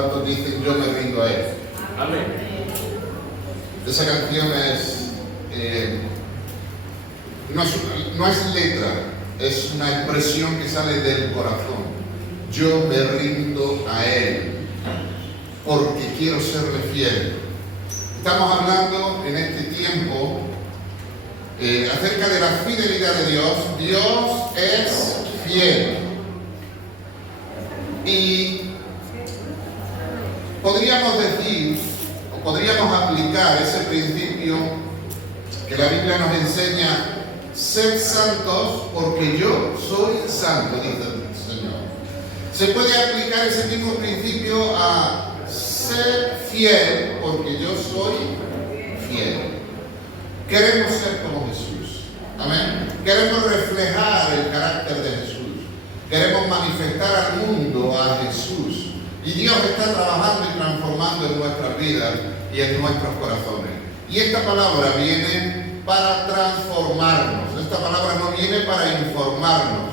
¿Cuántos dicen yo me rindo a Él? Amén. Esa canción no es letra, es una expresión que sale del corazón. Yo me rindo a Él porque quiero serle fiel. Estamos hablando en este tiempo acerca de la fidelidad de Dios. Dios es fiel. Y podríamos decir, o podríamos aplicar ese principio que la Biblia nos enseña: sed santos porque yo soy santo, dice el Señor. Se puede aplicar ese mismo principio a ser fiel porque yo soy fiel. Queremos ser como Jesús. Amén. Queremos reflejar el carácter de Jesús. Queremos manifestar al mundo a Jesús. Y Dios está trabajando y transformando en nuestras vidas y en nuestros corazones. Y esta palabra viene para transformarnos. Esta palabra no viene para informarnos,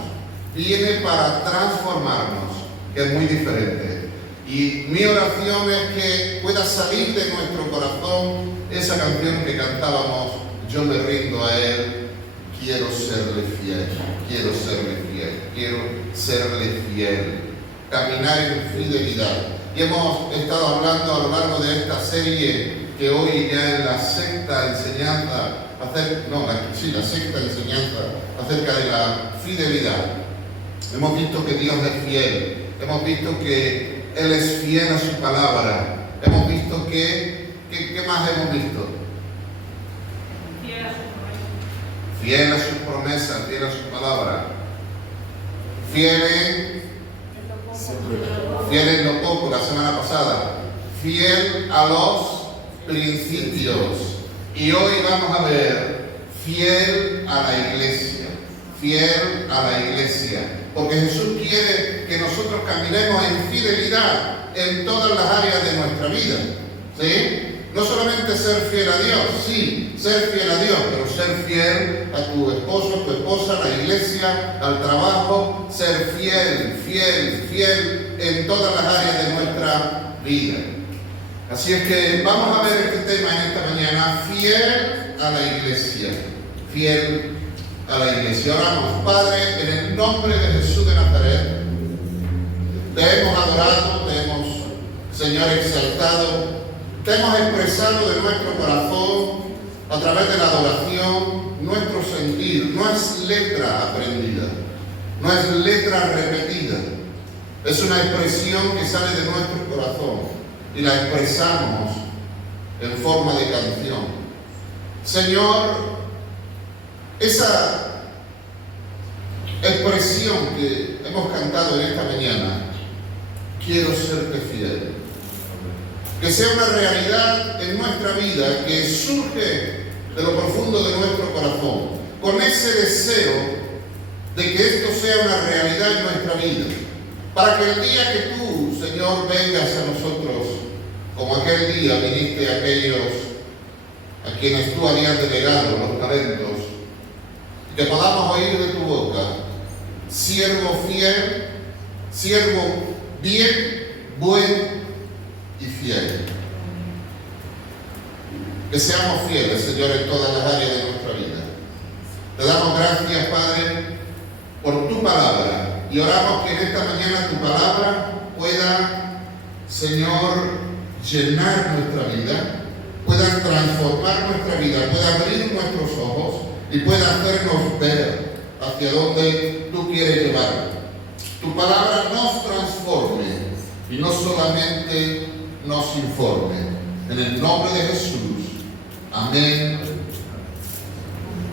viene para transformarnos, que es muy diferente. Y mi oración es que pueda salir de nuestro corazón esa canción que cantábamos: yo me rindo a Él, quiero serle fiel, quiero serle fiel, quiero serle fiel. Caminar en fidelidad. Y hemos estado hablando a lo largo de esta serie, que hoy ya es la sexta enseñanza, la sexta enseñanza acerca de la fidelidad. Hemos visto que Dios es fiel, hemos visto que Él es fiel a su palabra, hemos visto que, ¿qué más hemos visto? Fiel a sus promesas, fiel a su palabra, fiel en lo poco, la semana pasada, fiel a los principios. Y hoy vamos a ver fiel a la iglesia, fiel a la iglesia. Porque Jesús quiere que nosotros caminemos en fidelidad en todas las áreas de nuestra vida. ¿Sí? No solamente ser fiel a Dios, sí, ser fiel a Dios, pero ser fiel a tu esposo, tu esposa, a la iglesia, al trabajo, ser fiel en todas las áreas de nuestra vida. Así es que vamos a ver este tema en esta mañana: fiel a la iglesia, fiel a la iglesia. Oramos. Padre, en el nombre de Jesús de Nazaret, te hemos adorado, te hemos, Señor, exaltado, te hemos expresado de nuestro corazón a través de la adoración nuestro sentir. No es letra aprendida, no es letra repetida, es una expresión que sale de nuestro corazón y la expresamos en forma de canción. Señor, esa expresión que hemos cantado en esta mañana, quiero serte fiel, que sea una realidad en nuestra vida, que surge de lo profundo de nuestro corazón, con ese deseo de que esto sea una realidad en nuestra vida, para que el día que tú, Señor, vengas a nosotros, como aquel día viniste a aquellos a quienes tú habías delegado los talentos, que podamos oír de tu boca: siervo fiel, siervo bien, buen y fiel. Que seamos fieles, Señor, en todas las áreas de nuestra vida. Te damos gracias, Padre, por tu palabra, y oramos que en esta mañana tu palabra pueda, Señor, llenar nuestra vida, pueda transformar nuestra vida, pueda abrir nuestros ojos y pueda hacernos ver hacia dónde tú quieres llevar. Tu palabra nos transforme y no solamente nos informe. En el nombre de Jesús, amén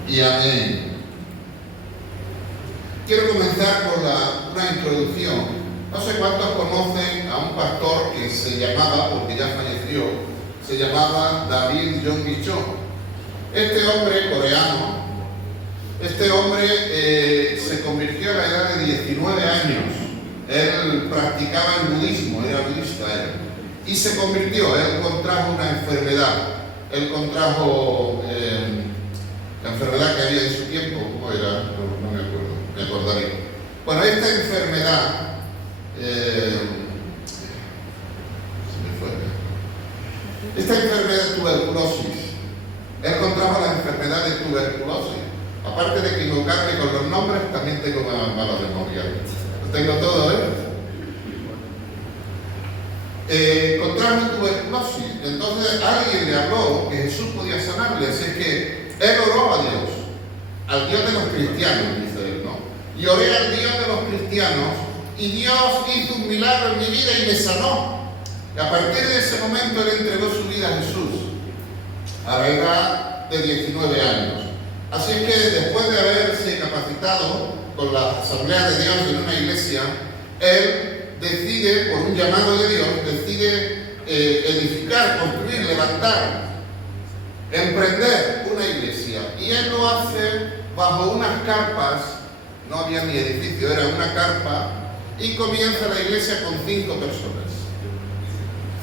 y amén. Quiero comenzar por una introducción. No sé cuántos conocen a un pastor que se llamaba, porque ya falleció, se llamaba David Yonggi Cho. Este hombre coreano, se convirtió a la edad de 19 años. Él practicaba el budismo, era budista él. Y se convirtió, él contrajo una enfermedad. Él contrajo la enfermedad que había en su tiempo. ¿Cómo era? No me acuerdo, me acordaré. Bueno, esta enfermedad Esta enfermedad de tuberculosis, él contrajo la enfermedad de tuberculosis. Aparte de equivocarme con los nombres, también tengo mala memoria. Lo tengo todo, contrajo tuberculosis. Entonces alguien le habló que Jesús podía sanarle, así es que él oró a Dios, al Dios de los cristianos, dice él, ¿no? Y oré al Dios de los cristianos, y Dios hizo un milagro en mi vida y me sanó. Y a partir de ese momento él entregó su vida a Jesús, a la edad de 19 años. Así es que después de haberse capacitado con la Asamblea de Dios en una iglesia, él decide, por un llamado de Dios, decide edificar, construir, levantar, emprender una iglesia. Y él lo hace bajo unas carpas, no había ni edificio, era una carpa, y comienza la iglesia con 5 personas.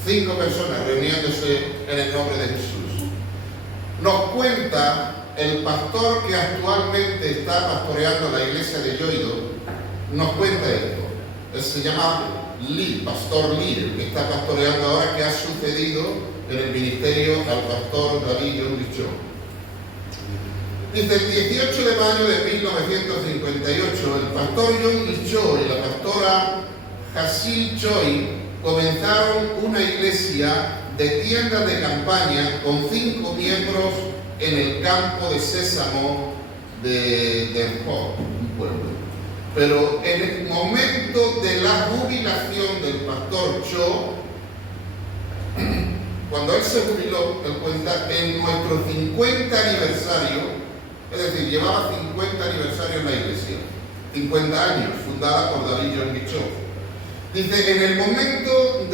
5 personas reuniéndose en el nombre de Jesús. Nos cuenta el pastor que actualmente está pastoreando la iglesia de Yoido, nos cuenta esto. Él se llama Lee, Pastor Lee, el que está pastoreando ahora, que ha sucedido en el ministerio al pastor David John Cho. Desde el 18 de mayo de 1958, el pastor John Cho y la pastora Hasil Choi comenzaron una iglesia de tiendas de campaña con 5 miembros en el campo de Sésamo de Ho, un pueblo. Pero en el momento de la jubilación del pastor Cho, cuando él se jubiló, él cuenta, en nuestro 50 aniversario, es decir, llevaba 50 aniversario en la iglesia, 50 años, fundada por David John Cho. Dice, en el momento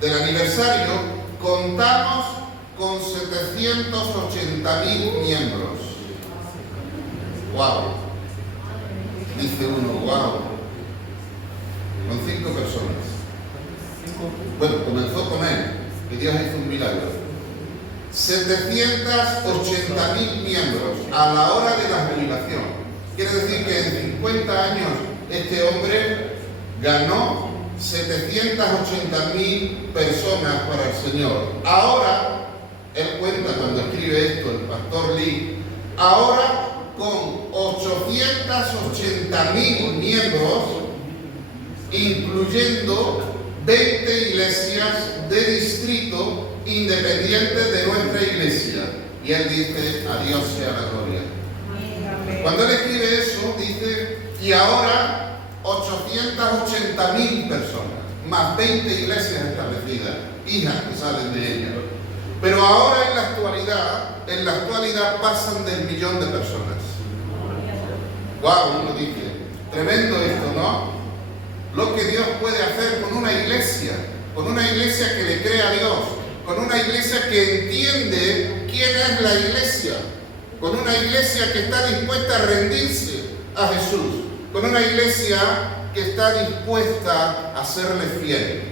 del aniversario, contamos con 780.000 miembros. ¡Wow! Dice uno, ¡wow! Con 5 personas. Bueno, comenzó con él, y Dios hizo un milagro. 780.000 miembros a la hora de la jubilación. Quiere decir que en 50 años este hombre ganó 780.000 personas para el Señor. Ahora, él cuenta cuando escribe esto, el pastor Lee, ahora con 880.000 miembros, incluyendo 20 iglesias de distrito independientes de nuestra iglesia. Y él dice, a Dios sea la gloria. Cuando él escribe eso, dice, y ahora 880.000 personas, más 20 iglesias establecidas, hijas que salen de ella. Pero ahora en la actualidad pasan del 1.000.000 de personas. Wow, uno dice, tremendo esto, ¿no? Lo que Dios puede hacer con una iglesia que le cree a Dios, con una iglesia que entiende quién es la iglesia, con una iglesia que está dispuesta a rendirse a Jesús, con una iglesia que está dispuesta a serle fiel.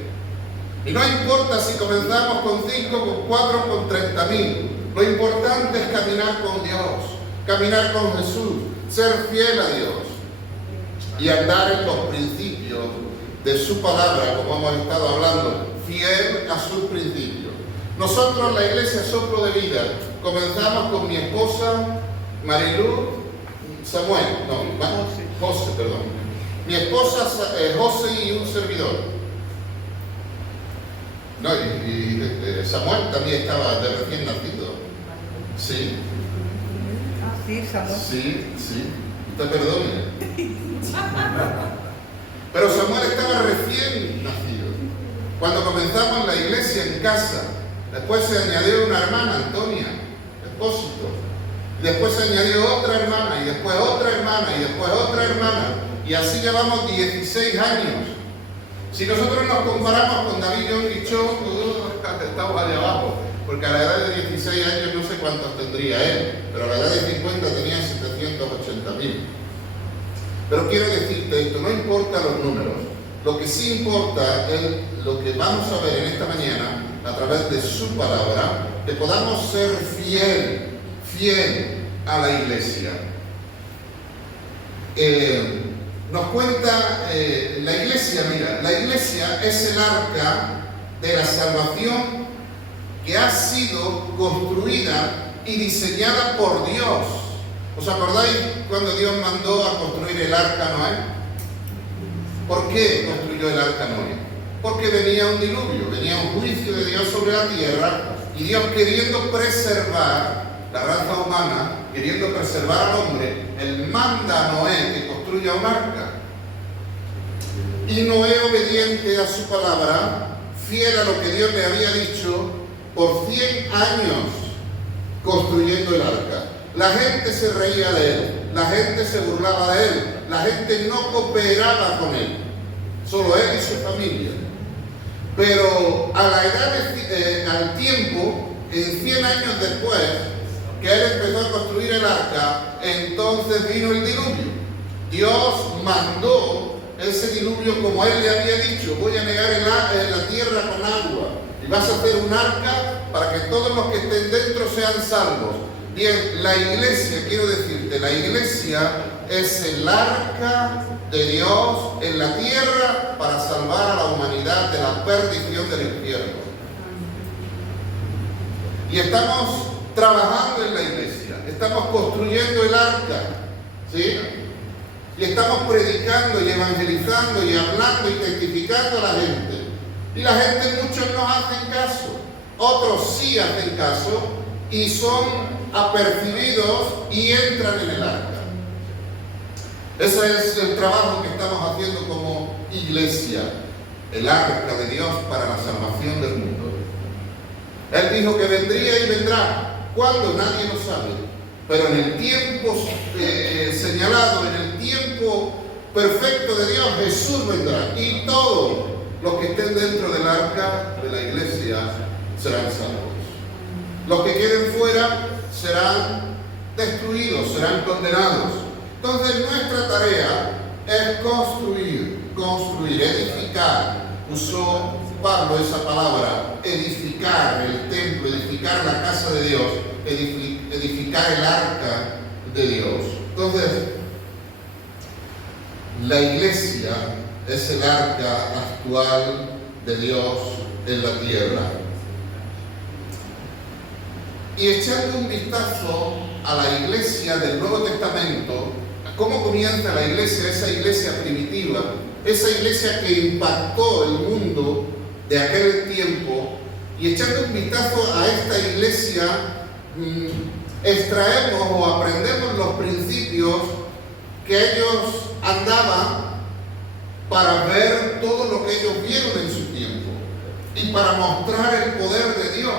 Y no importa si comenzamos con 5, con 4, con 30.000. Lo importante es caminar con Dios, caminar con Jesús, ser fiel a Dios y andar en los principios de su palabra, como hemos estado hablando, fiel a sus principios. Nosotros, la iglesia Soplo de Vida, comenzamos con mi esposa Marilu, José, perdón. Mi esposa José y un servidor. No, Samuel también estaba de recién nacido. Sí. Ah, sí, Samuel. Sí. Usted perdone. Pero Samuel estaba recién nacido. Cuando comenzamos la iglesia en casa, después se añadió una hermana, Antonia, Expósito. Después se añadió otra hermana, y después otra hermana, y después otra hermana. Y así llevamos 16 años. Si nosotros nos comparamos con David John Cho, estamos allá abajo, porque a la edad de 16 años no sé cuántos tendría él, pero a la edad de 50 tenía 780.000. Pero quiero decirte esto, no importa los números, lo que sí importa es lo que vamos a ver en esta mañana a través de su palabra, que podamos ser fiel a la iglesia. nos cuenta la iglesia, mira, la iglesia es el arca de la salvación que ha sido construida y diseñada por Dios. ¿Os acordáis cuando Dios mandó a construir el arca a Noé? ¿Por qué construyó el arca a Noé? Porque venía un diluvio, venía un juicio de Dios sobre la tierra, y Dios, queriendo preservar la raza humana, queriendo preservar al hombre, Él manda a Noé que construya un arca. Y Noé, obediente a su palabra, fiel a lo que Dios le había dicho, por 100 años construyendo el arca. La gente se reía de él, la gente se burlaba de él, la gente no cooperaba con él, solo él y su familia. Pero a la edad al tiempo, en 100 años después, que él empezó a construir el arca, entonces vino el diluvio. Dios mandó ese diluvio como él le había dicho: voy a negar la tierra con agua, y vas a hacer un arca para que todos los que estén dentro sean salvos. Bien, la iglesia, quiero decirte, la iglesia es el arca de Dios en la tierra para salvar a la humanidad de la perdición del infierno. Y estamos trabajando en la iglesia, estamos construyendo el arca, ¿sí? Y estamos predicando y evangelizando y hablando y testificando a la gente. Y la gente, muchos no hacen caso, otros sí hacen caso y son apercibidos y entran en el arca. Ese es el trabajo que estamos haciendo como iglesia, el arca de Dios para la salvación del mundo. Él dijo que vendría y vendrá. ¿Cuándo? Nadie lo sabe. Pero en el tiempo señalado, en el tiempo perfecto de Dios, Jesús vendrá. Y todos los que estén dentro del arca de la iglesia serán salvos. Los que queden fuera serán destruidos, serán condenados. Entonces nuestra tarea es construir, edificar. Usó Pablo esa palabra, edificar el templo, edificar la casa de Dios, edificar el arca de Dios. Entonces, la iglesia es el arca actual de Dios en la tierra. Y echando un vistazo a la iglesia del Nuevo Testamento, ¿cómo comienza la iglesia? Esa iglesia primitiva, esa iglesia que impactó el mundo de aquel tiempo. Y echando un vistazo a esta iglesia, extraemos o aprendemos los principios que ellos andaban para ver todo lo que ellos vieron en su tiempo y para mostrar el poder de Dios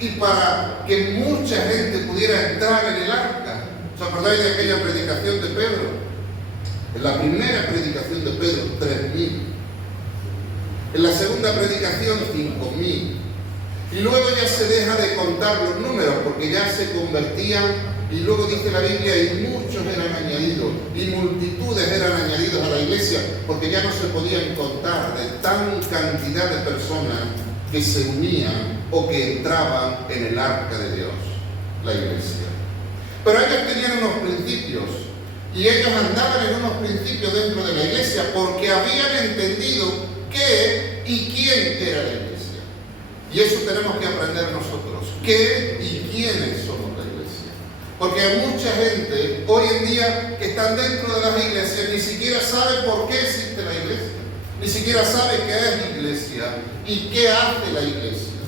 y para que mucha gente pudiera entrar en el arca. ¿Os acordáis de aquella predicación de Pedro? En la primera predicación de Pedro, 3.000. En la segunda predicación, 5.000. Y luego ya se deja de contar los números porque ya se convertían, y luego dice la Biblia, y muchos eran añadidos, y multitudes eran añadidos a la iglesia, porque ya no se podían contar de tan cantidad de personas que se unían o que entraban en el arca de Dios, la iglesia. Pero ellos tenían unos principios, y ellos andaban en unos principios dentro de la iglesia porque habían entendido qué y quién era la iglesia. Y eso tenemos que aprender nosotros, qué y quiénes somos la iglesia. Porque hay mucha gente hoy en día que están dentro de las iglesias, ni siquiera sabe por qué existe la iglesia, ni siquiera sabe qué es iglesia y qué hace la iglesia.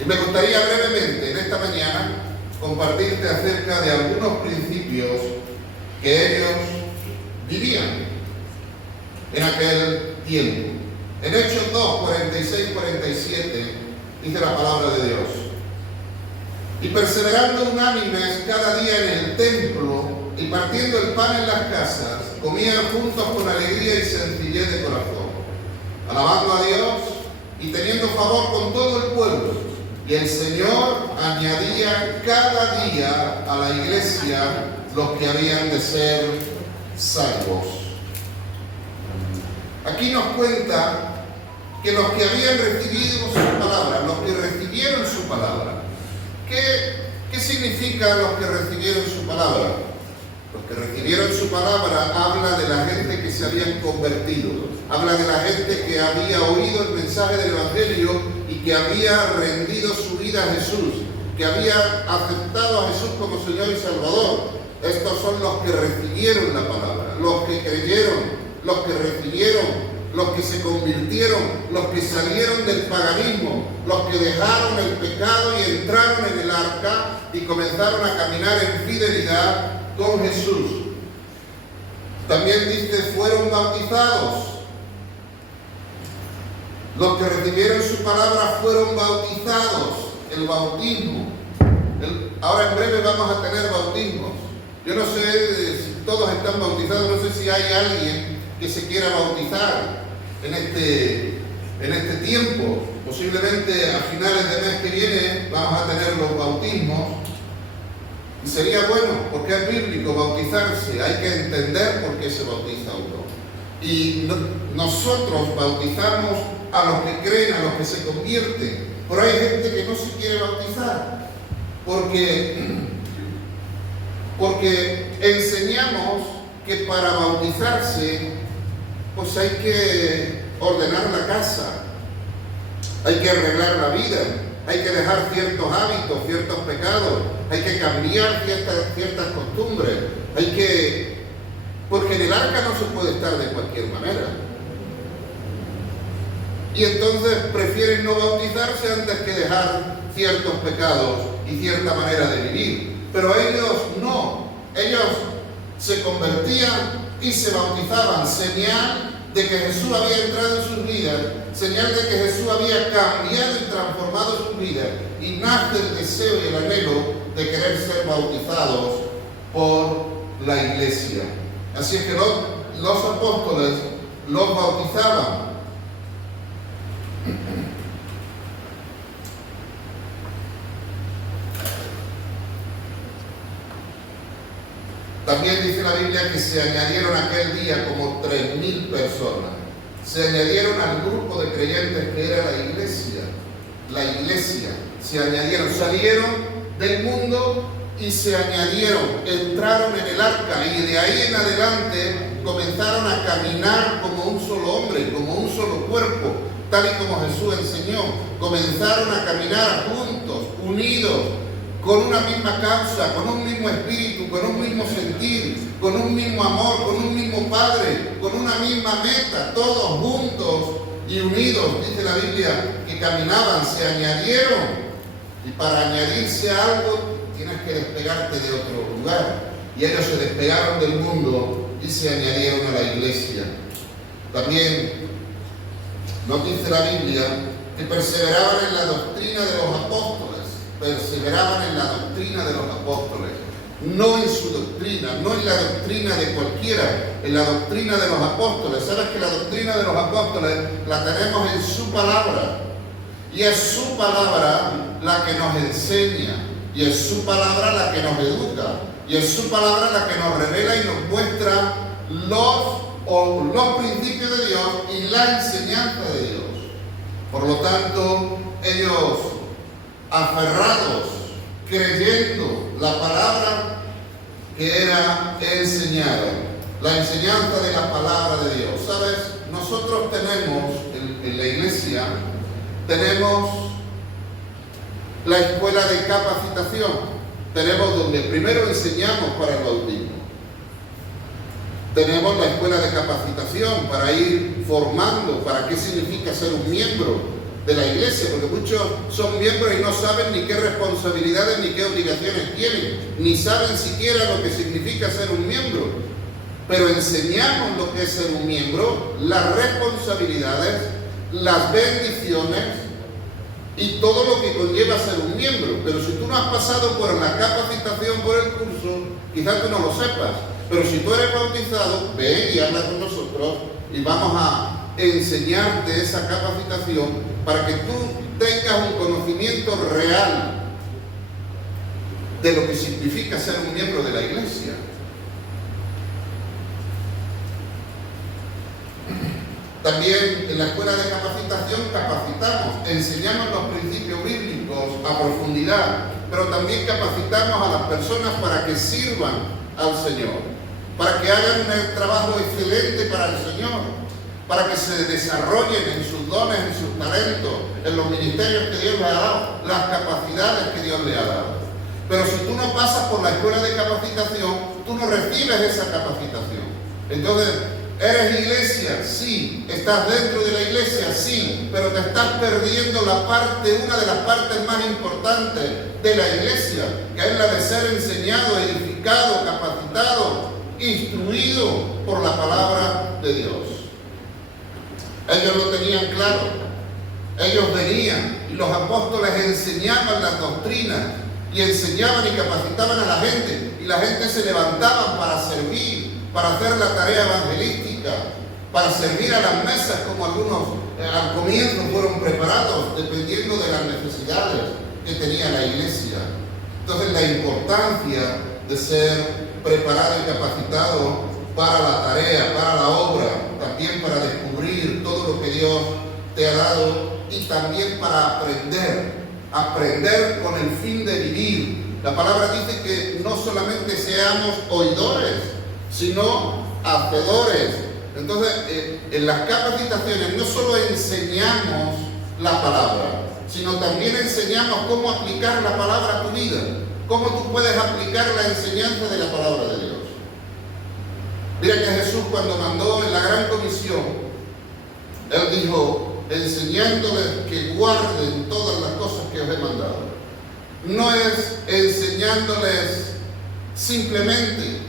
Y me gustaría brevemente en esta mañana compartirte acerca de algunos principios que ellos vivían en aquel tiempo. En Hechos 2, 46, 47 dice la palabra de Dios: y perseverando unánimes cada día en el templo y partiendo el pan en las casas, comían juntos con alegría y sencillez de corazón, alabando a Dios y teniendo favor con todo el pueblo. Y el Señor añadía cada día a la iglesia los que habían de ser salvos. Aquí nos cuenta que los que habían recibido su palabra, los que recibieron su palabra, ¿qué significa los que recibieron su palabra? Los que recibieron su palabra habla de la gente que se habían convertido, habla de la gente que había oído el mensaje del Evangelio y que había rendido su vida a Jesús, que había aceptado a Jesús como Señor y Salvador. Estos son los que recibieron la palabra, los que creyeron, los que recibieron, los que se convirtieron, los que salieron del paganismo, los que dejaron el pecado y entraron en el arca y comenzaron a caminar en fidelidad con Jesús. También dice, fueron bautizados. Los que recibieron su palabra fueron bautizados. El bautismo. Ahora en breve vamos a tener bautismos. Yo no sé si todos están bautizados, no sé si hay alguien que se quiera bautizar en este tiempo. Posiblemente a finales del mes que viene vamos a tener los bautismos. Y sería bueno, porque es bíblico bautizarse, hay que entender por qué se bautiza uno. Y nosotros bautizamos a los que creen, a los que se convierten. Pero hay gente que no se quiere bautizar, porque enseñamos que para bautizarse, pues hay que ordenar la casa, hay que arreglar la vida, hay que dejar ciertos hábitos, ciertos pecados, hay que cambiar ciertas costumbres, porque en el arca no se puede estar de cualquier manera. Y entonces prefieren no bautizarse antes que dejar ciertos pecados y cierta manera de vivir. Pero ellos no, ellos se convertían y se bautizaban, señal de que Jesús había entrado en sus vidas, señal de que Jesús había cambiado y transformado sus vidas, y nace el deseo y el anhelo de querer ser bautizados por la iglesia. Así es que los apóstoles los bautizaban. También dice la Biblia que se añadieron aquel día como 3.000 personas. Se añadieron al grupo de creyentes que era la iglesia. La iglesia. Se añadieron, salieron del mundo y se añadieron, entraron en el arca y de ahí en adelante comenzaron a caminar como un solo hombre, como un solo cuerpo, tal y como Jesús enseñó. Comenzaron a caminar juntos, unidos, con una misma causa, con un mismo espíritu, con un mismo sentir, con un mismo amor, con un mismo Padre, con una misma meta, todos juntos y unidos. Dice la Biblia que caminaban, se añadieron. Y para añadirse a algo tienes que despegarte de otro lugar. Y ellos se despegaron del mundo y se añadieron a la iglesia. También nos dice la Biblia que perseveraban en la doctrina de los apóstoles. Perseveraban en la doctrina de los apóstoles, no en su doctrina, no en la doctrina de cualquiera, en la doctrina de los apóstoles. ¿Sabes que la doctrina de los apóstoles la tenemos en su palabra? Y es su palabra la que nos enseña, y es su palabra la que nos educa, y es su palabra la que nos revela y nos muestra los principios de Dios y la enseñanza de Dios. Por lo tanto, ellos aferrados, creyendo la palabra que era enseñada, la enseñanza de la palabra de Dios. ¿Sabes? Nosotros tenemos, en la iglesia, tenemos la escuela de capacitación. Tenemos donde primero enseñamos para el bautismo. Tenemos la escuela de capacitación para ir formando, para qué significa ser un miembro de la iglesia, porque muchos son miembros y no saben ni qué responsabilidades ni qué obligaciones tienen, ni saben siquiera lo que significa ser un miembro. Pero enseñamos lo que es ser un miembro, las responsabilidades, las bendiciones y todo lo que conlleva ser un miembro. Pero si tú no has pasado por la capacitación, por el curso, quizás tú no lo sepas. Pero si tú eres bautizado, ven y habla con nosotros y vamos a enseñarte esa capacitación para que tú tengas un conocimiento real de lo que significa ser un miembro de la iglesia. También en la escuela de capacitación capacitamos, enseñamos los principios bíblicos a profundidad, pero también capacitamos a las personas para que sirvan al Señor. para que hagan un trabajo excelente para el Señor, para que se desarrollen en sus dones, en sus talentos, en los ministerios que Dios les ha dado, las capacidades que Dios les ha dado. Pero si tú no pasas por la escuela de capacitación, tú no recibes esa capacitación. Entonces, ¿eres iglesia? Sí. ¿Estás dentro de la iglesia? Sí. Pero te estás perdiendo una de las partes más importantes de la iglesia, que es la de ser enseñado, edificado, capacitado, instruido por la palabra de Dios. Ellos lo tenían claro. Ellos venían y los apóstoles enseñaban las doctrinas y enseñaban y capacitaban a la gente, y la gente se levantaban para servir, para hacer la tarea evangelística, para servir a las mesas, como algunos al comienzo fueron preparados, dependiendo de las necesidades que tenía la iglesia. Entonces, la importancia de ser preparado y capacitado para la tarea, para la obra, también para descubrir todo lo que Dios te ha dado, y también para aprender con el fin de vivir. La palabra dice que no solamente seamos oidores, sino hacedores. Entonces, en las capacitaciones no solo enseñamos la palabra, sino también enseñamos cómo aplicar la palabra a tu vida, cómo tú puedes aplicar la enseñanza de la palabra de Dios. Mira que Jesús, cuando mandó en la gran comisión, Él dijo, enseñándoles que guarden todas las cosas que os he mandado. No es enseñándoles simplemente,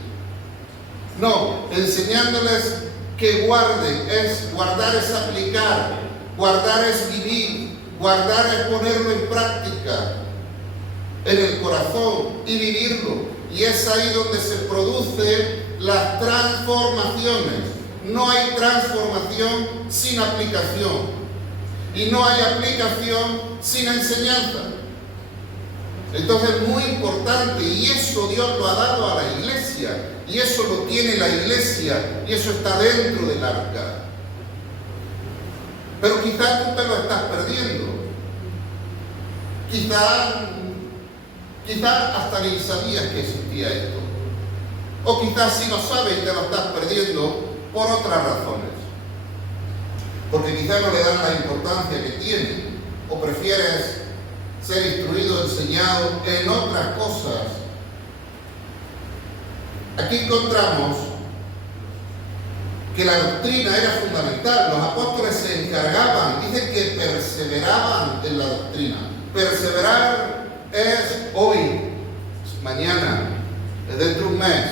no, enseñándoles que guarden. Guardar es aplicar, guardar es vivir, guardar es ponerlo en práctica en el corazón y vivirlo. Y es ahí donde se producen las transformaciones. No hay transformación sin aplicación. Y no hay aplicación sin enseñanza. Entonces es muy importante, y eso Dios lo ha dado a la iglesia, y eso lo tiene la iglesia, y eso está dentro del arca. Pero quizás tú te lo estás perdiendo. Quizás hasta ni sabías que existía esto. O quizás si no sabes te lo estás perdiendo por otras razones. Porque quizás no le dan la importancia que tiene, o prefieres ser instruido, enseñado en otras cosas. Aquí encontramos que la doctrina era fundamental. Los apóstoles se encargaban, dicen que perseveraban en la doctrina. Perseverar es hoy, es mañana, es dentro de un mes,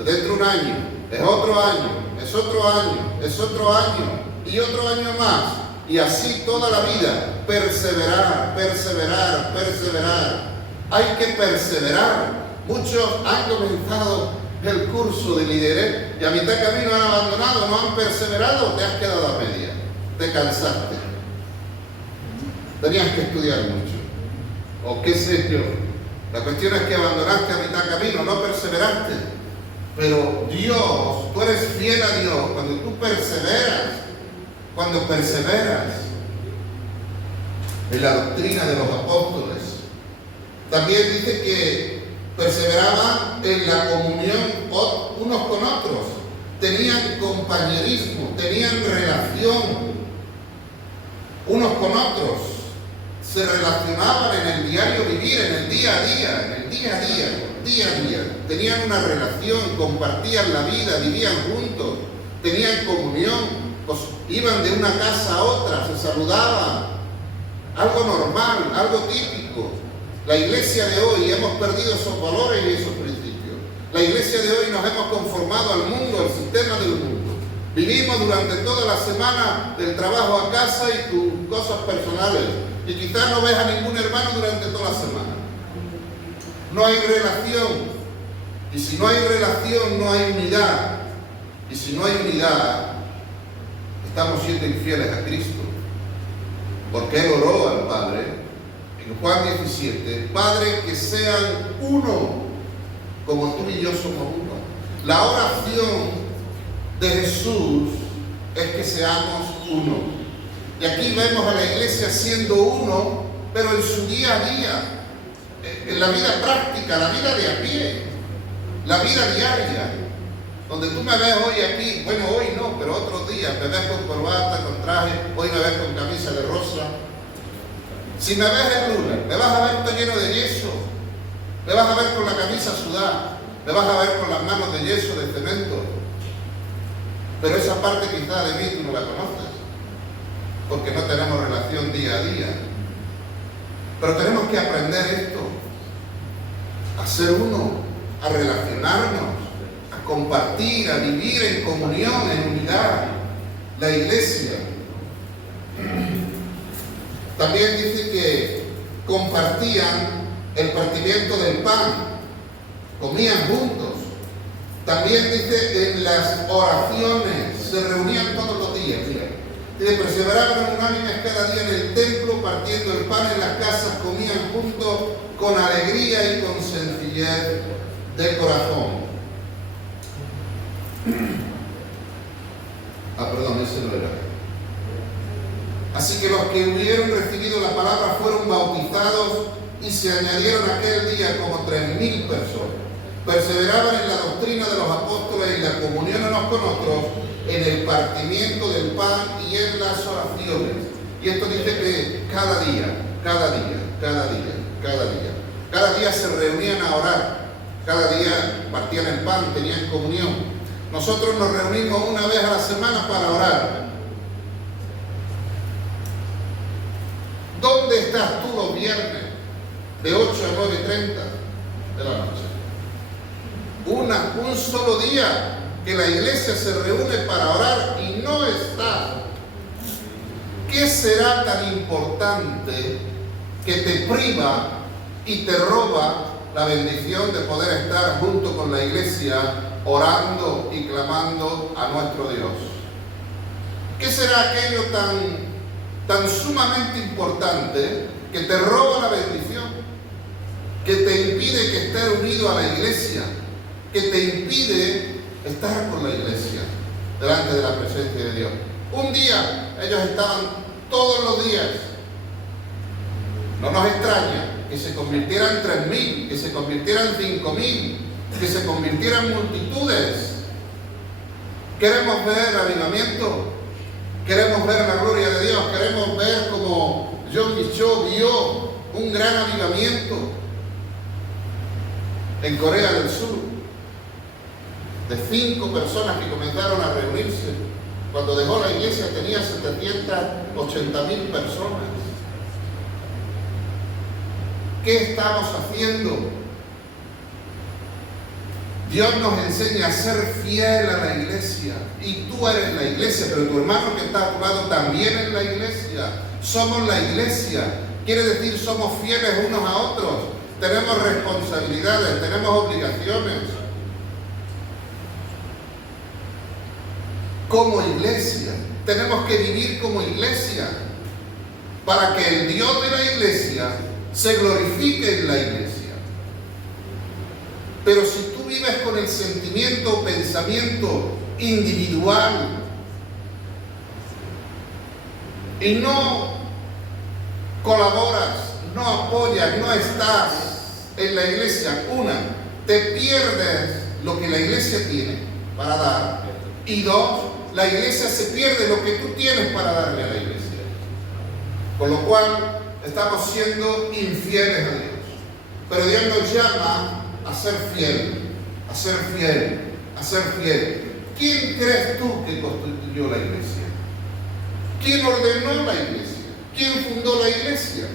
es dentro de un año, es otro año, es otro año, es otro año y otro año más. Y así toda la vida. Perseverar, perseverar, perseverar. Hay que perseverar. Muchos han comenzado el curso de liderazgo y a mitad de camino han abandonado, no han perseverado, te has quedado a media, te cansaste. Tenías que estudiar mucho, o qué sé yo. La cuestión es que abandonaste a mitad de camino, no perseveraste. Pero Dios, tú eres fiel a Dios cuando tú perseveras, en la doctrina de los apóstoles. También dice que perseveraban en la comunión unos con otros, tenían compañerismo, tenían relación unos con otros, se relacionaban en el diario vivir, en el día a día, tenían una relación, compartían la vida, vivían juntos, tenían comunión, pues iban de una casa a otra, se saludaban, algo normal, algo típico. La iglesia de hoy hemos perdido esos valores y esos principios. La iglesia de hoy nos hemos conformado al mundo, al sistema del mundo. Vivimos durante toda la semana del trabajo a casa y tus cosas personales. Y quizás no ves a ningún hermano durante toda la semana. No hay relación. Y si no hay relación, no hay unidad. Y si no hay unidad, estamos siendo infieles a Cristo. Porque Él oró al Padre en Juan 17, Padre, que sean uno, como tú y yo somos uno. La oración de Jesús es que seamos uno. Y aquí vemos a la iglesia siendo uno, pero en su día a día, en la vida práctica, la vida de a pie, la vida diaria. Donde tú me ves hoy aquí, bueno, hoy no, pero otros días, me ves con corbata, con traje, hoy me ves con camisa de rosa. Si me ves el lunes, me vas a ver todo lleno de yeso, me vas a ver con la camisa sudada, me vas a ver con las manos de yeso, de cemento. Pero esa parte quizá de mí tú no la conoces, porque no tenemos relación día a día. Pero tenemos que aprender esto, a ser uno, a relacionarnos, a compartir, a vivir en comunión, en unidad. La iglesia. También dice que compartían el partimiento del pan, comían juntos. También dice en las oraciones, se reunían todos los días, mira. Dice, perseveraban unánimes cada día en el templo, partiendo el pan en las casas, comían juntos con alegría y con sencillez de corazón. Perdón, ese no era. Así que los que hubieron recibido la palabra fueron bautizados y se añadieron aquel día como 3.000 personas. Perseveraban en la doctrina de los apóstoles y la comunión unos con otros, en el partimiento del pan y en las oraciones. Y esto dice que cada día se reunían a orar, cada día partían el pan, tenían comunión. Nosotros nos reunimos una vez a la semana para orar. ¿Dónde estás tú los viernes? De 8 a 9:30 de la noche. Un solo día que la iglesia se reúne para orar y no está. ¿Qué será tan importante que te priva y te roba la bendición de poder estar junto con la iglesia orando y clamando a nuestro Dios? ¿Qué será aquello tan sumamente importante que te roba la bendición, que te impide que estés unido a la iglesia, que te impide estar con la iglesia delante de la presencia de Dios? Un día ellos estaban todos los días. No nos extraña que se convirtieran 3.000, que se convirtieran 5.000, que se convirtieran multitudes. Queremos ver avivamiento, queremos ver la gloria de Dios, queremos ver como John Michaud vio un gran avivamiento en Corea del Sur, de 5 personas que comenzaron a reunirse. Cuando dejó la iglesia tenía 780.000 personas. ¿Qué estamos haciendo? Dios nos enseña a ser fiel a la iglesia. Y tú eres la iglesia, pero tu hermano que está a tu lado también es la iglesia. Somos la iglesia. Quiere decir, somos fieles unos a otros. Tenemos responsabilidades, tenemos obligaciones. Como iglesia, tenemos que vivir como iglesia para que el Dios de la iglesia se glorifique en la iglesia. Pero si tú vives con el sentimiento o pensamiento individual y no colaboras, no apoyas, no estás en la iglesia, te pierdes lo que la iglesia tiene para dar, y 2, la iglesia se pierde lo que tú tienes para darle a la iglesia. Con lo cual estamos siendo infieles a Dios. Pero Dios nos llama a ser fiel, a ser fiel, a ser fiel. ¿Quién crees tú que constituyó la iglesia? ¿Quién ordenó la iglesia? ¿Quién fundó la iglesia?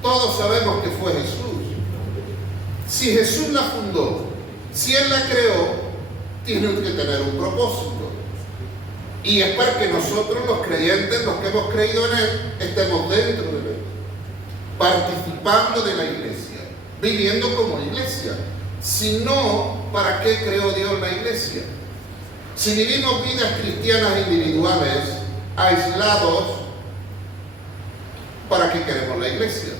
Todos sabemos que fue Jesús. Si Jesús la fundó, si Él la creó, tiene que tener un propósito. Y es para que nosotros, los creyentes, los que hemos creído en Él, estemos dentro de Él, participando de la iglesia, viviendo como iglesia. Si no, ¿para qué creó Dios la iglesia? Si vivimos vidas cristianas individuales, aislados, ¿para qué queremos la iglesia?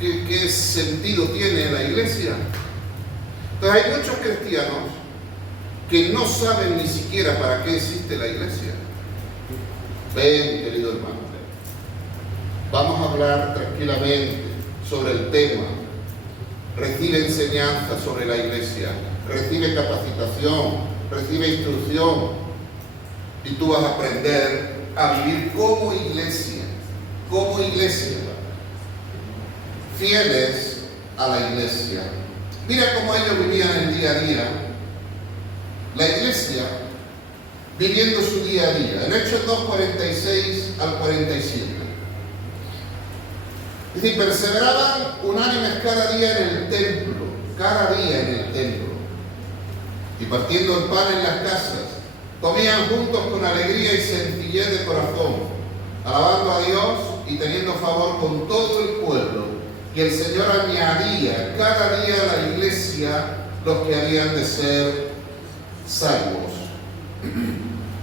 ¿Qué sentido tiene la iglesia? Entonces hay muchos cristianos que no saben ni siquiera para qué existe la iglesia. Ven, querido hermano, vamos a hablar tranquilamente sobre el tema. Recibe enseñanza sobre la iglesia, recibe capacitación, recibe instrucción, y tú vas a aprender a vivir como iglesia, fieles a la iglesia. Mira cómo ellos vivían el día a día, la iglesia viviendo su día a día. En Hechos 2, 46 al 47. Dice, perseveraban unánimes cada día en el templo, y partiendo el pan en las casas, comían juntos con alegría y sencillez de corazón, alabando a Dios y teniendo favor con todo el pueblo. Y el Señor añadía cada día a la iglesia los que habían de ser salvos.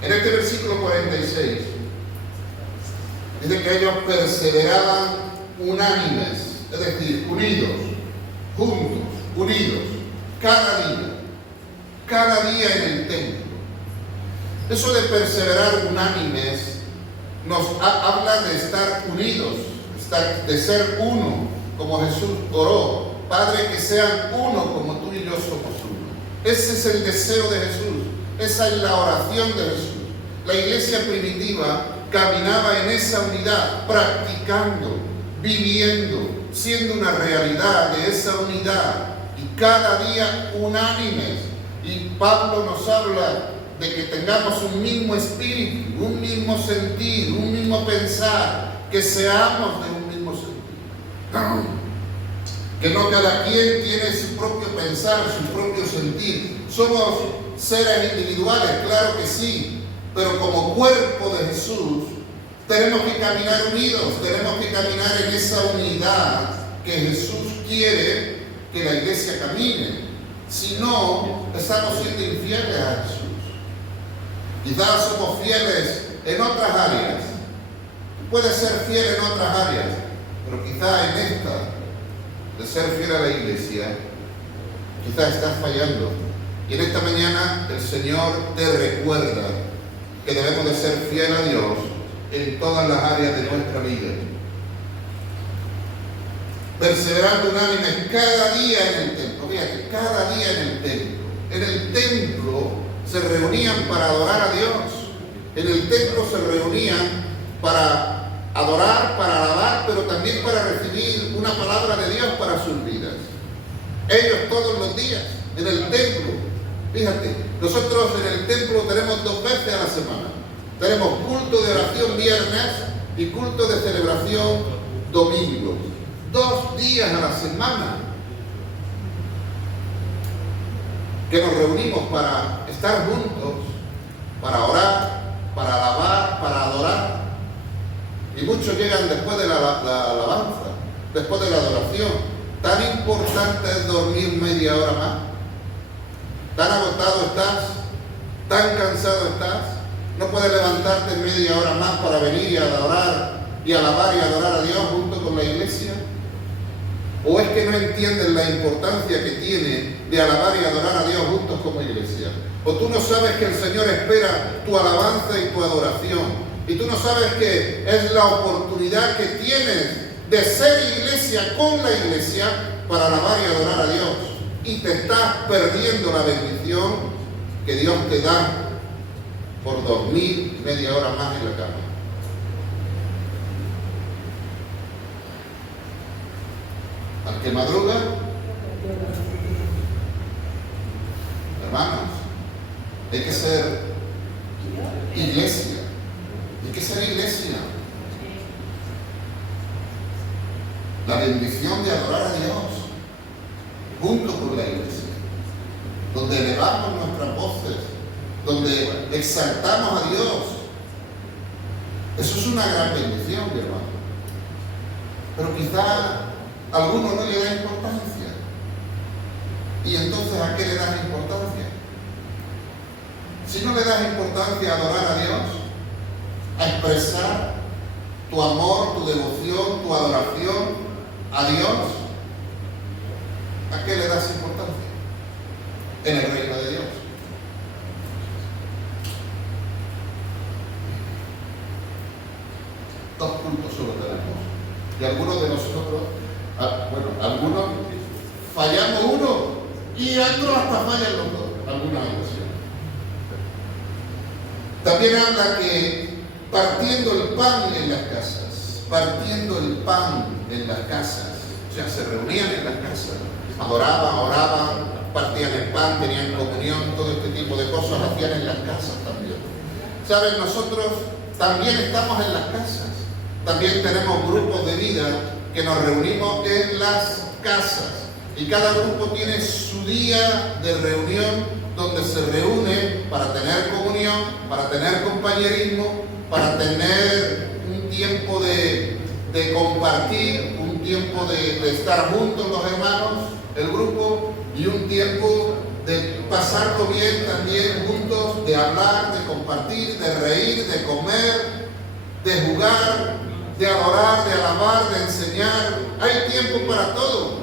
En este versículo 46 dice que ellos perseveraban unánimes, es decir, unidos, juntos, unidos, cada día en el templo. Eso de perseverar unánimes nos habla de estar unidos, de ser uno, como Jesús oró. Padre, que sean uno como tú y yo somos uno. Ese es el deseo de Jesús, esa es la oración de Jesús. La iglesia primitiva caminaba en esa unidad, practicando, viviendo, siendo una realidad de esa unidad, y cada día unánimes. Y Pablo nos habla de que tengamos un mismo espíritu, un mismo sentir, un mismo pensar, que seamos de un mismo sentir. Que no cada quien tiene su propio pensar, su propio sentir. Somos seres individuales, claro que sí, pero como cuerpo de Jesús tenemos que caminar unidos, tenemos que caminar en esa unidad que Jesús quiere que la iglesia camine. Si no, estamos siendo infieles a Jesús. Quizás somos fieles en otras áreas. Puedes ser fiel en otras áreas, pero quizás en esta, de ser fiel a la iglesia, quizás estás fallando. Y en esta mañana el Señor te recuerda que debemos de ser fiel a Dios en todas las áreas de nuestra vida. Perseverando unánimes cada día en el templo. Fíjate, cada día en el templo. En el templo se reunían para adorar a Dios. En el templo se reunían para adorar, para alabar, pero también para recibir una palabra de Dios para sus vidas. Ellos todos los días, en el templo. Fíjate, nosotros en el templo tenemos 2 veces a la semana. Tenemos culto de oración viernes y culto de celebración domingo. 2 días a la semana que nos reunimos para estar juntos, para orar, para alabar, para adorar. Y muchos llegan después de la alabanza, después de la adoración. Tan importante es dormir media hora más. Tan agotado estás, tan cansado estás, no puedes levantarte media hora más para venir y adorar y alabar y adorar a Dios junto con la iglesia. ¿O es que no entienden la importancia que tiene de alabar y adorar a Dios juntos como iglesia? ¿O tú no sabes que el Señor espera tu alabanza y tu adoración? Y tú no sabes que es la oportunidad que tienes de ser iglesia con la iglesia para alabar y adorar a Dios. Y te estás perdiendo la bendición que Dios te da por dormir media hora más en la cama. Al que madruga, hermanos, hay que ser iglesia. Hay que ser iglesia. La bendición de adorar a Dios junto con la iglesia, donde elevamos nuestras voces, donde exaltamos a Dios. Eso es una gran bendición, mi hermano. Pero quizá a alguno no le da importancia. ¿Y entonces a qué le das importancia? Si no le das importancia a adorar a Dios, a expresar tu amor, tu devoción, tu adoración a Dios, ¿a qué le das importancia? En el reino de Dios. Dos puntos solo tenemos. Y algunos de nosotros, algunos fallamos uno y adentro hasta fallan los dos, en algunas ocasiones. También habla que partiendo el pan en las casas, partiendo el pan en las casas, o sea, se reunían en las casas, adoraban, oraban, partían el pan, tenían comunión, todo este tipo de cosas hacían en las casas también. ¿Saben? Nosotros también estamos en las casas, también tenemos grupos de vida que nos reunimos en las casas y cada grupo tiene su día de reunión donde se reúne para tener comunión, para tener compañerismo, para tener un tiempo de compartir, un tiempo de estar juntos los hermanos, el grupo, y un tiempo de pasarlo bien también juntos, de hablar, de compartir, de reír, de comer, de jugar, de adorar, de alabar, de enseñar. Hay tiempo para todo.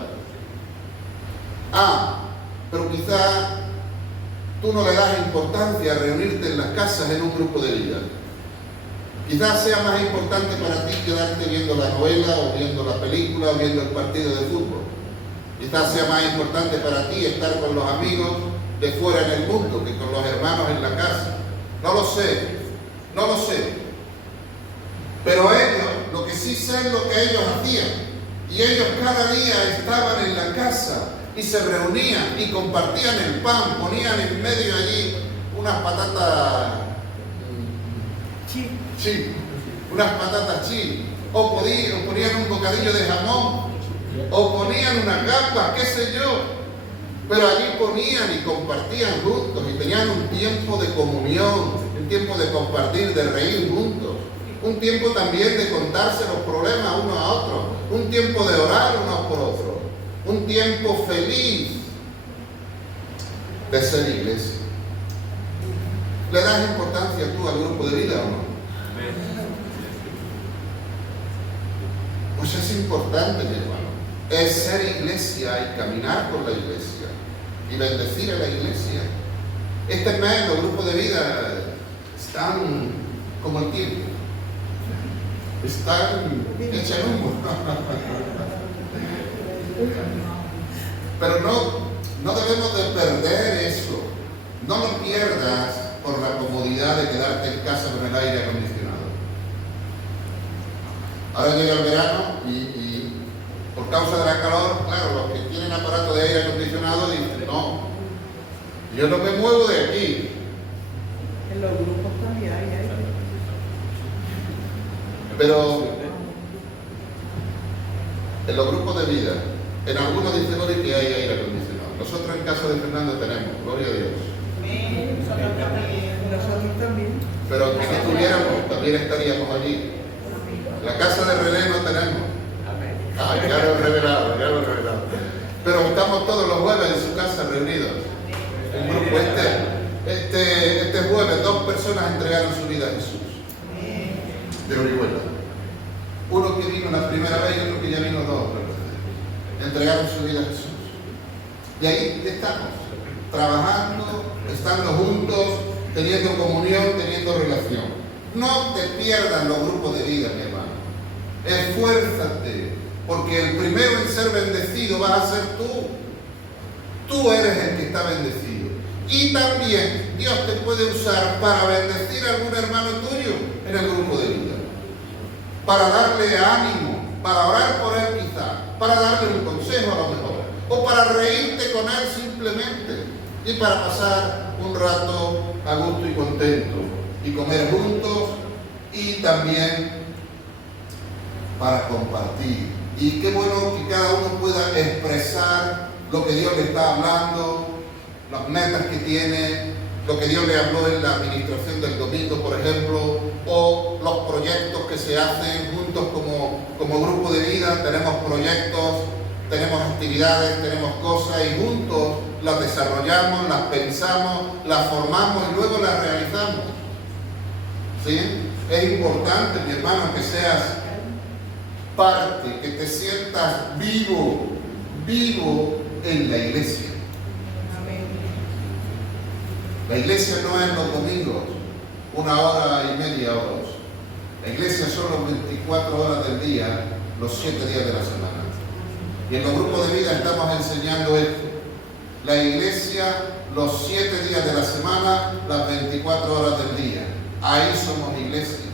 Pero quizá tú no le das importancia a reunirte en las casas en un grupo de vida. Quizás sea más importante para ti quedarte viendo la novela o viendo la película o viendo el partido de fútbol. Quizás sea más importante para ti estar con los amigos de fuera en el mundo que con los hermanos en la casa. No lo sé, no lo sé. Pero ellos, lo que sí sé es lo que ellos hacían. Y ellos cada día estaban en la casa y se reunían y compartían el pan, ponían en medio allí unas patatas unas patatas chili, o ponían un bocadillo de jamón, o ponían unas gambas, qué sé yo, pero allí ponían y compartían juntos y tenían un tiempo de comunión, un tiempo de compartir, de reír juntos, un tiempo también de contarse los problemas unos a otros, un tiempo de orar unos por otros, un tiempo feliz de ser iglesia. ¿Le das importancia tú al grupo de vida o no? Pues es importante, mi hermano. Es ser iglesia y caminar con la iglesia y bendecir a la iglesia. Este mes los grupos de vida están como el tiempo. Están hechos humo. Pero no debemos de perder eso. No lo pierdas por la comodidad de quedarte en casa con el aire acondicionado. Ahora llega el verano y por causa de la calor, claro, los que tienen aparato de aire acondicionado dicen, no, yo no me muevo de aquí. En los grupos también hay aire. Pero en los grupos de vida, en algunos dicen hoy que hay aire acondicionado. Nosotros en casa de Fernando tenemos, gloria a Dios. Nosotros también. Pero si tuviéramos, también estaríamos allí. La casa de René no tenemos. Ya lo he revelado, ya lo he revelado. Pero estamos todos los jueves en su casa reunidos. Un grupo este jueves 2 personas entregaron su vida a Jesús. De Orihuela. Uno que vino la primera vez y otro que ya vino 2 veces. Entregaron su vida a Jesús. Y ahí estamos, trabajando, estando juntos, teniendo comunión, teniendo relación. No te pierdas los grupos de vida, mi hermano. Esfuérzate, porque el primero en ser bendecido vas a ser tú. Tú eres el que está bendecido. Y también Dios te puede usar para bendecir a algún hermano tuyo en el grupo de vida. Para darle ánimo, para orar por él quizá, para darle un consejo a lo mejor, o para reírte con él simplemente, y para pasar un rato a gusto y contento, y comer juntos, y también para compartir. Y qué bueno que cada uno pueda expresar lo que Dios le está hablando, las metas que tiene, lo que Dios le habló en la administración del domingo, por ejemplo, o los proyectos que se hacen juntos como grupo de vida. Tenemos proyectos, tenemos actividades, tenemos cosas y juntos las desarrollamos, las pensamos, las formamos y luego las realizamos. ¿Sí? Es importante, mi hermano, que seas parte, que te sientas vivo en la iglesia. La iglesia no es los domingos, 1 hora y media o 2. La iglesia son las 24 horas del día, los 7 días de la semana. Y en los grupos de vida estamos enseñando esto. la iglesia los 7 días de la semana, las 24 horas del día. Ahí somos iglesia.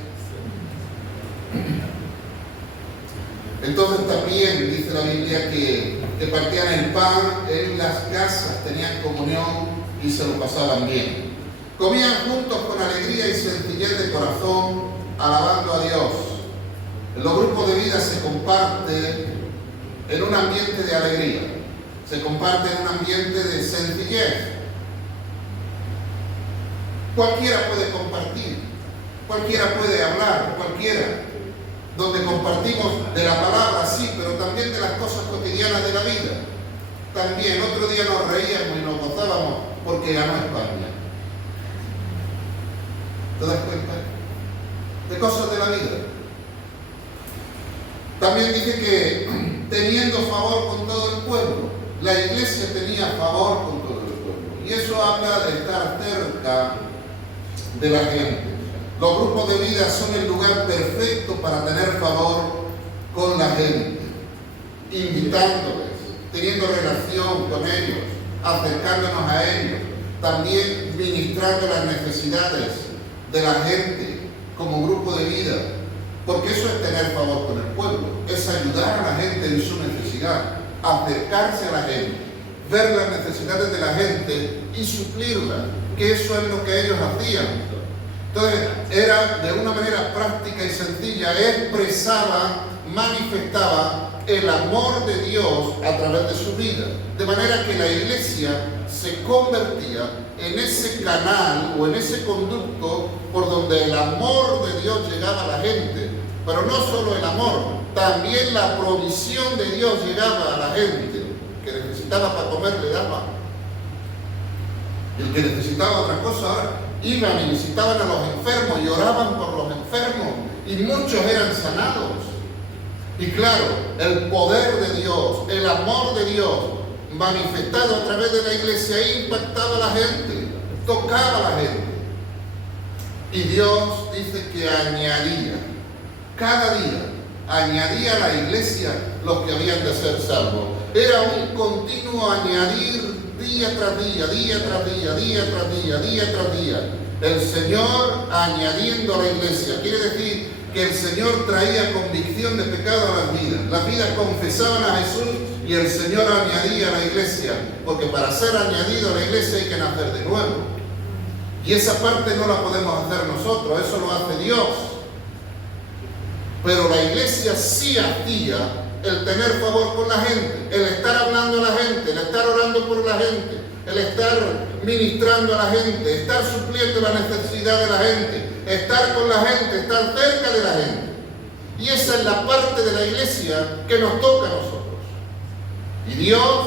Entonces también dice la Biblia que partían el pan en las casas, tenían comunión y se lo pasaban bien. Comían juntos con alegría y sencillez de corazón, alabando a Dios. En los grupos de vida se comparte en un ambiente de alegría, se comparte en un ambiente de sencillez. Cualquiera puede compartir, cualquiera puede hablar, cualquiera. Donde compartimos de la palabra, sí, pero también de las cosas cotidianas de la vida. También otro día nos reíamos y nos gozábamos porque ganó España. ¿Te das cuenta? De cosas de la vida. También dice que teniendo favor con todo el pueblo, la iglesia tenía favor con todo el pueblo. Y eso habla de estar cerca de la gente. Los grupos de vida son el lugar perfecto para tener favor con la gente, invitándoles, teniendo relación con ellos, acercándonos a ellos, también ministrando las necesidades de la gente como grupo de vida, porque eso es tener favor con el pueblo, es ayudar a la gente en su necesidad, acercarse a la gente, ver las necesidades de la gente y suplirlas, que eso es lo que ellos hacían. Entonces, era de una manera práctica y sencilla, expresaba, manifestaba el amor de Dios a través de su vida. De manera que la iglesia se convertía en ese canal o en ese conducto por donde el amor de Dios llegaba a la gente. Pero no solo el amor, también la provisión de Dios llegaba a la gente. Que necesitaba para comer le daba. El que necesitaba otra cosa ahora iban y visitaban a los enfermos y oraban por los enfermos y muchos eran sanados. Y claro, el poder de Dios, el amor de Dios manifestado a través de la iglesia impactaba a la gente, tocaba a la gente. Y Dios dice que añadía, cada día, añadía a la iglesia los que habían de ser salvos. Era un continuo añadir día tras día, día tras día, día tras día, día tras día. El Señor añadiendo a la iglesia. Quiere decir que el Señor traía convicción de pecado a las vidas. Las vidas confesaban a Jesús y el Señor añadía a la iglesia. Porque para ser añadido a la iglesia hay que nacer de nuevo. Y esa parte no la podemos hacer nosotros, eso lo hace Dios. Pero la iglesia sí hacía el tener favor con la gente, el estar hablando a la gente, el estar orando por la gente, el estar ministrando a la gente, estar supliendo la necesidad de la gente, estar con la gente, estar cerca de la gente. Y esa es la parte de la iglesia que nos toca a nosotros. Y Dios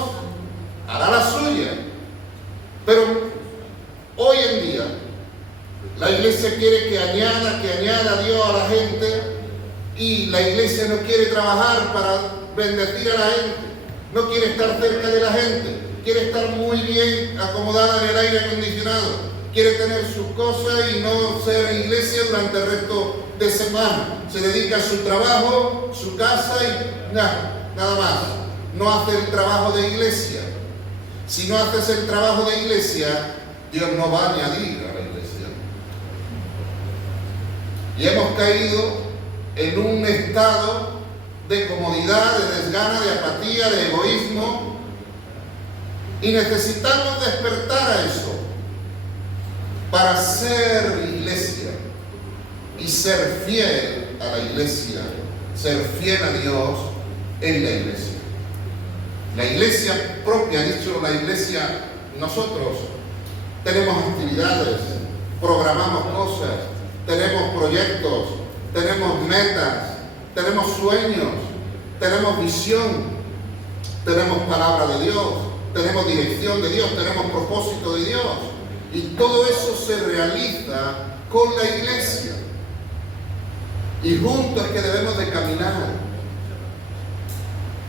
hará la suya. Pero hoy en día la iglesia quiere que añada a Dios a la gente. Y la iglesia no quiere trabajar para bendecir a la gente, no quiere estar cerca de la gente, quiere estar muy bien acomodada en el aire acondicionado, quiere tener sus cosas y no ser iglesia durante el resto de semana. Se dedica a su trabajo, su casa y nada más. No hace el trabajo de iglesia. Si no haces el trabajo de iglesia, Dios no va a añadir a la iglesia. Y hemos caído en un estado de comodidad, de desgana, de apatía, de egoísmo, y necesitamos despertar a eso para ser iglesia y ser fiel a la iglesia, ser fiel a Dios en la iglesia. La iglesia propia, dicho la iglesia, nosotros tenemos actividades, programamos cosas, tenemos proyectos, tenemos metas, tenemos sueños, tenemos visión, tenemos palabra de Dios, tenemos dirección de Dios, tenemos propósito de Dios. Y todo eso se realiza con la iglesia. Y juntos es que debemos de caminar.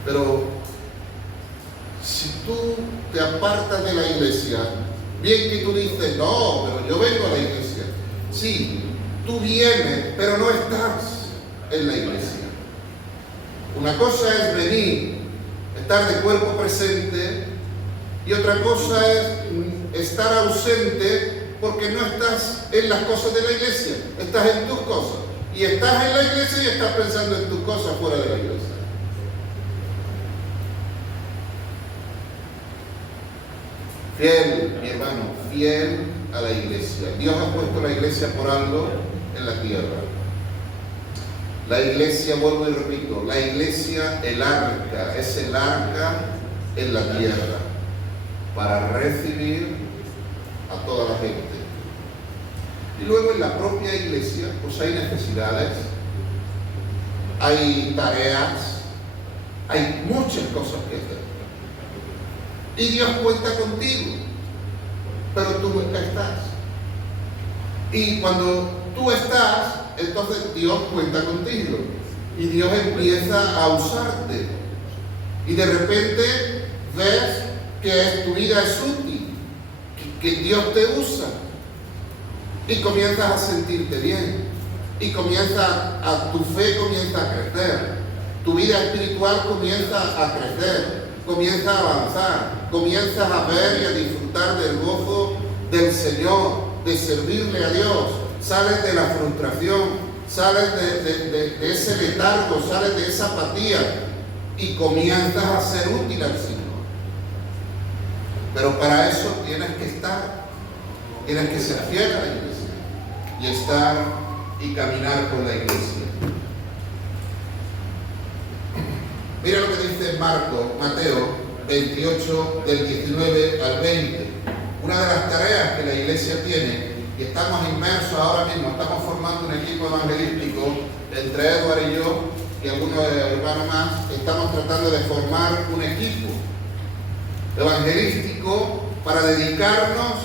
Pero si tú te apartas de la iglesia, bien que tú dices, no, pero yo vengo a la iglesia. Sí, tú vienes, pero no estás en la iglesia. Una cosa es venir, estar de cuerpo presente, Y otra cosa es estar ausente porque no estás en las cosas de la iglesia, estás en tus cosas. Y estás en la iglesia y estás pensando en tus cosas fuera de la iglesia. Fiel, mi hermano, fiel a la iglesia. Dios ha puesto la iglesia por algo en la tierra. La iglesia, vuelvo y repito, la iglesia, el arca, es el arca en la tierra para recibir a toda la gente. Y luego en la propia iglesia, pues hay necesidades, hay tareas, hay muchas cosas que hacer. Y Dios cuenta contigo, pero tú nunca estás. Y cuando tú estás, entonces Dios cuenta contigo. Y Dios empieza a usarte. Y de repente ves que tu vida es útil, que Dios te usa. Y comienzas a sentirte bien. Y tu fe comienza a crecer. Tu vida espiritual comienza a crecer. Comienza a avanzar, comienzas a ver y a disfrutar del gozo del Señor, de servirle a Dios, sales de la frustración, sales de ese letargo, sales de esa apatía y comienzas a ser útil al Señor. Pero para eso tienes que estar, tienes que ser fiel a la iglesia y estar y caminar con la iglesia. Mira lo que dice Mateo 28, del 19 al 20. Una de las tareas que la iglesia tiene, y estamos inmersos ahora mismo, estamos formando un equipo evangelístico entre Edward y yo, y algunos hermanos más, estamos tratando de formar un equipo evangelístico para dedicarnos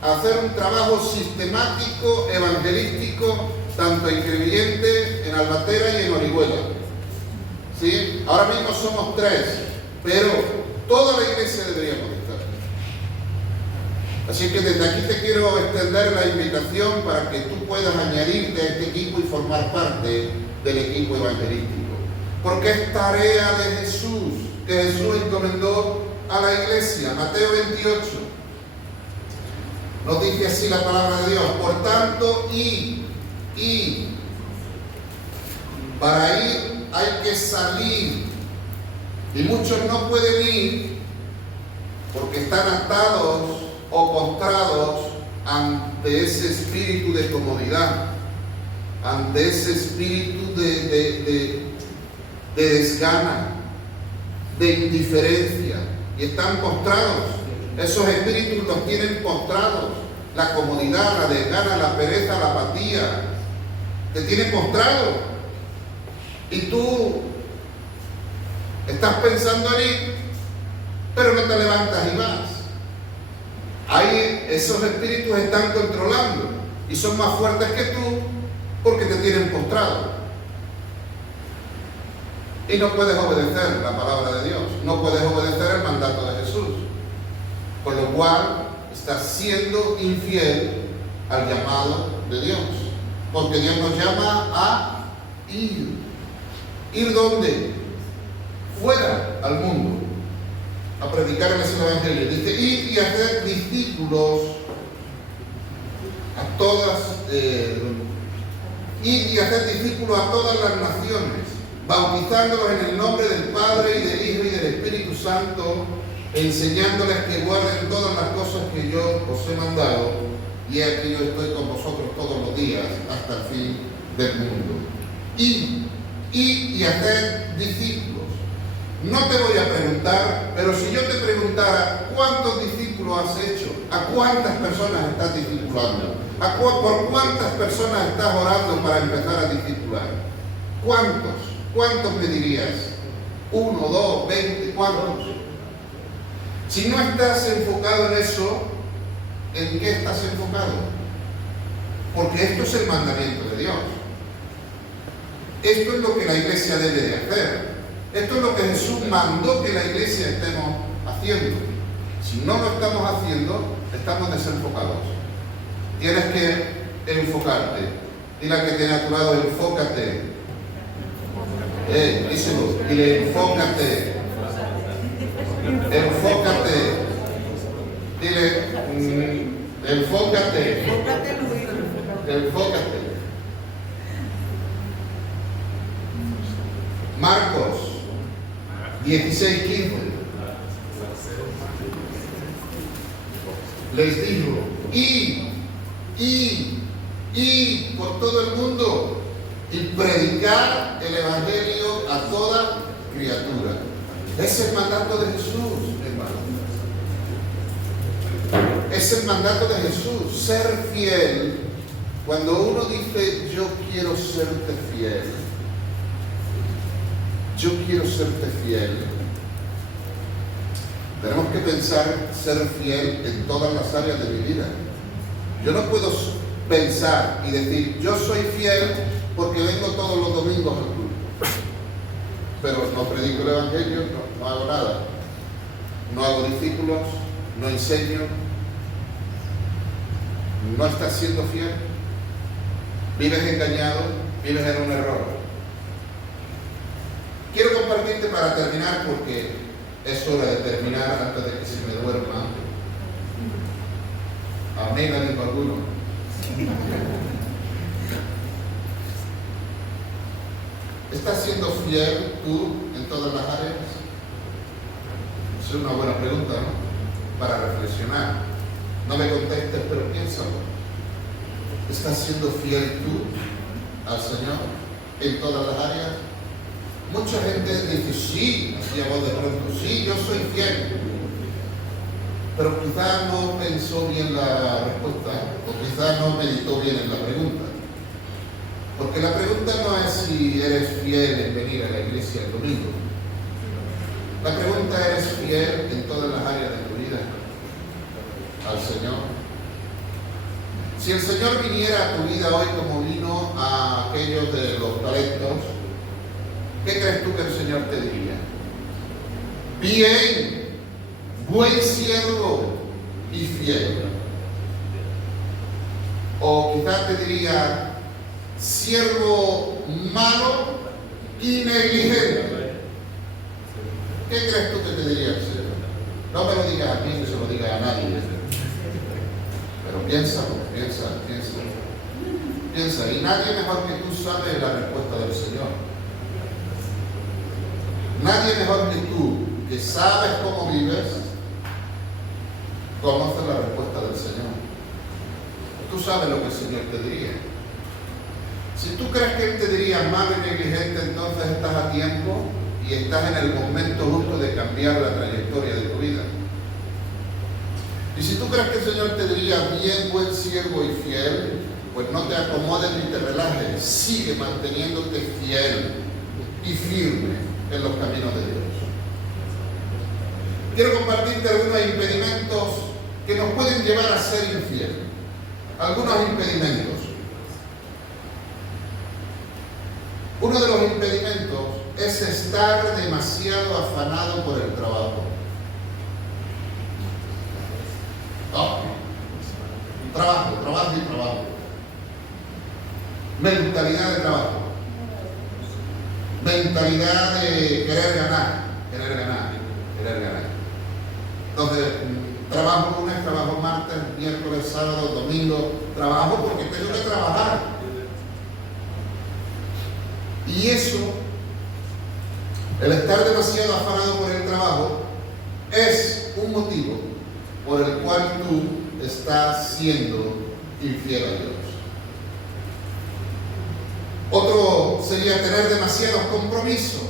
a hacer un trabajo sistemático, evangelístico, tanto en Crevillente, en Albatera y en Orihuela. ¿Sí? Ahora mismo somos 3, pero toda la iglesia deberíamos estar. Así que desde aquí te quiero extender la invitación para que tú puedas añadirte a este equipo y formar parte del equipo evangelístico. Porque es tarea de Jesús, que Jesús encomendó a la iglesia. Mateo 28. Nos dice así la palabra de Dios. Por tanto, para ir hay que salir. Y muchos no pueden ir porque están atados o postrados ante ese espíritu de comodidad, ante ese espíritu de desgana, de indiferencia, y están postrados. Esos espíritus los tienen postrados. La comodidad, la desgana, la pereza, la apatía, te tienen postrado. Y tú estás pensando en ir, pero no te levantas y vas. Ahí esos espíritus están controlando y son más fuertes que tú porque te tienen postrado. Y no puedes obedecer la palabra de Dios, no puedes obedecer el mandato de Jesús. Con lo cual estás siendo infiel al llamado de Dios. Porque Dios nos llama a ir. ¿Ir dónde? Fuera al mundo, a predicar el evangelio. Dice, ir y hacer discípulos a todas, ir y hacer discípulos a todas las naciones, bautizándolos en el nombre del Padre y del Hijo y del Espíritu Santo, enseñándoles que guarden todas las cosas que yo os he mandado, y aquí yo estoy con vosotros todos los días hasta el fin del mundo. Y hacer discípulos. No te voy a preguntar, pero si yo te preguntara cuántos discípulos has hecho, a cuántas personas estás discipulando, por cuántas personas estás orando para empezar a discipular, ¿cuántos me dirías? 1, 2, 20, ¿cuántos? Si no estás enfocado en eso, ¿en qué estás enfocado? Porque esto es el mandamiento de Dios. Esto es lo que la iglesia debe de hacer. Esto es lo que Jesús mandó que la iglesia estemos haciendo. Si no lo estamos haciendo, estamos desenfocados. Tienes que enfocarte. Dile a que tiene a tu lado, enfócate. Díselo. Dile, enfócate. Enfócate. Enfócate. Enfócate, Luis, enfócate. Enfócate. Marcos 16:15. Les dijo, y por todo el mundo y predicar el evangelio a toda criatura. Es el mandato de Jesús, hermano. Es el mandato de Jesús, ser fiel. Cuando uno dice, yo quiero serte fiel, yo quiero serte fiel, tenemos que pensar ser fiel en todas las áreas de mi vida. Yo no puedo pensar y decir, yo soy fiel porque vengo todos los domingos al culto, pero no predico el evangelio, no hago nada, no hago discípulos, no enseño. No estás siendo fiel, vives engañado, vives en un error. Quiero compartirte para terminar, porque es hora de terminar antes de que se me duerma. Amén, dijo alguno. ¿Estás siendo fiel tú en todas las áreas? Es una buena pregunta, ¿no? Para reflexionar. No me contestes, pero piénsalo. ¿Estás siendo fiel tú al Señor en todas las áreas? Mucha gente dice, sí, así a voz de pronto, sí, yo soy fiel. Pero quizás no pensó bien la respuesta, o quizás no meditó bien en la pregunta. Porque la pregunta no es si eres fiel en venir a la iglesia el domingo. La pregunta es, ¿eres fiel en todas las áreas de tu vida al Señor? Si el Señor viniera a tu vida hoy como vino a aquellos de los talentos, ¿qué crees tú que el Señor te diría? Bien, buen siervo y fiel. O quizás te diría, siervo malo y negligente. ¿Qué crees tú que te diría el Señor? No me lo digas a mí, que se lo diga a nadie. Pero piénsalo, piensa. Y nadie mejor que tú sabe la respuesta del Señor. Nadie mejor que tú, que sabes cómo vives, conoce la respuesta del Señor. Tú sabes lo que el Señor te diría. Si tú crees que Él te diría malo y negligente, entonces estás a tiempo y estás en el momento justo de cambiar la trayectoria de tu vida. Y si tú crees que el Señor te diría bien, buen siervo y fiel, pues no te acomodes ni te relajes, sigue manteniéndote fiel y firme en los caminos de Dios. Quiero compartirte algunos impedimentos que nos pueden llevar a ser infiel. Algunos impedimentos. Uno de los impedimentos es estar demasiado afanado por el trabajo. Trabajo y trabajo. Mentalidad de trabajo. Mentalidad de querer ganar. Entonces, trabajo lunes, trabajo martes, miércoles, sábado, domingo. Trabajo porque tengo que trabajar. Y eso, el estar demasiado afanado por el trabajo, es un motivo por el cual tú estás siendo infiel a Dios. Otro sería tener demasiados compromisos,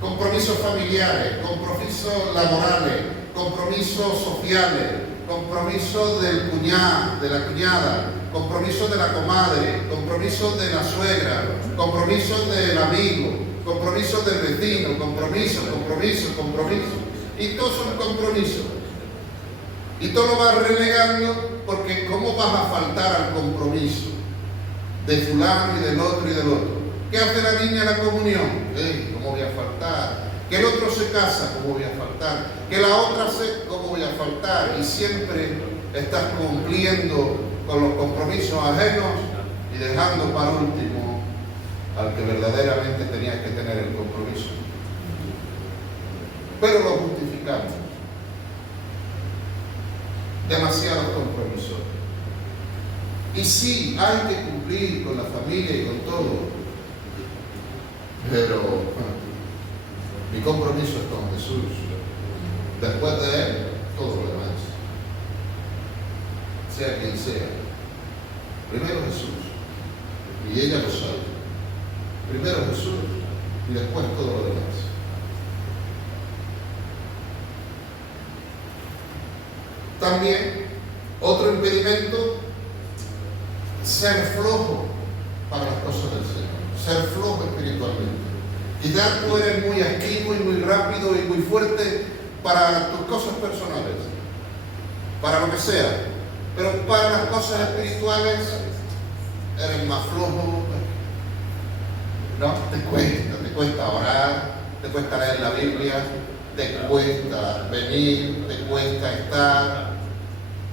compromisos familiares, compromisos laborales, compromisos sociales, compromisos del cuñado, de la cuñada, compromisos de la comadre, compromisos de la suegra, compromisos del amigo, compromisos del vecino, compromisos. Y todos son compromisos. Y todo lo vas relegando, porque ¿cómo vas a faltar al compromiso de fulano y del otro y del otro? ¿Qué hace la niña en la comunión? ¿Cómo voy a faltar? Que el otro se casa, ¿cómo voy a faltar? Que la otra ¿cómo voy a faltar? Y siempre estás cumpliendo con los compromisos ajenos y dejando para último al que verdaderamente tenías que tener el compromiso. Pero lo justificamos. demasiados compromisos. Y sí, hay que cumplir con la familia y con todo, pero mi compromiso es con Jesús. Después de Él, todo lo demás, sea quien sea. Primero Jesús, y ella lo sabe. Primero Jesús y después todo lo demás. También otro impedimento, ser flojo para las cosas del Señor, ser flojo espiritualmente. Quizás tú eres muy activo y muy rápido y muy fuerte para tus cosas personales, para lo que sea, pero para las cosas espirituales eres más flojo. ¿No? Te cuesta orar, te cuesta leer la Biblia, te cuesta venir, te cuesta estar,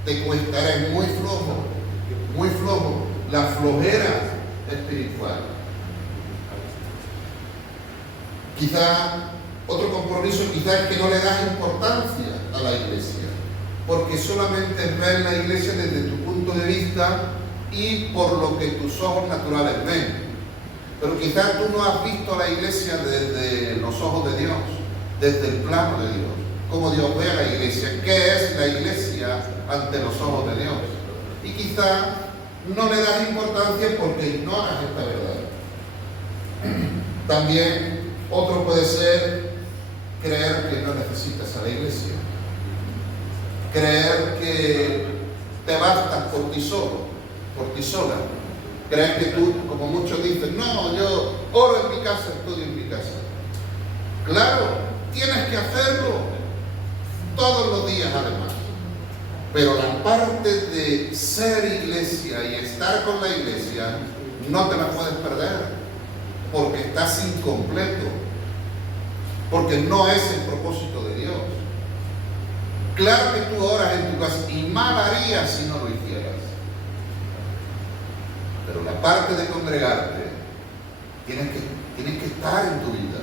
eres muy flojo, la flojera espiritual. Quizá otro compromiso quizá es que no le das importancia a la iglesia, porque solamente ves la iglesia desde tu punto de vista y por lo que tus ojos naturales ven. Pero quizás tú no has visto a la iglesia desde los ojos de Dios, desde el plano de Dios, cómo Dios ve a la iglesia, qué es la iglesia ante los ojos de Dios. Y quizás no le das importancia porque ignoras esta verdad. También otro puede ser creer que no necesitas a la iglesia, creer que te bastas por ti solo, por ti sola. Crees que tú, como muchos dicen, no, yo oro en mi casa, estudio en mi casa. Claro, tienes que hacerlo todos los días además. Pero la parte de ser iglesia y estar con la iglesia no te la puedes perder, porque estás incompleto, porque no es el propósito de Dios. Claro que tú oras en tu casa y mal harías si no lo hicieras. Pero la parte de congregarte tienes que estar en tu vida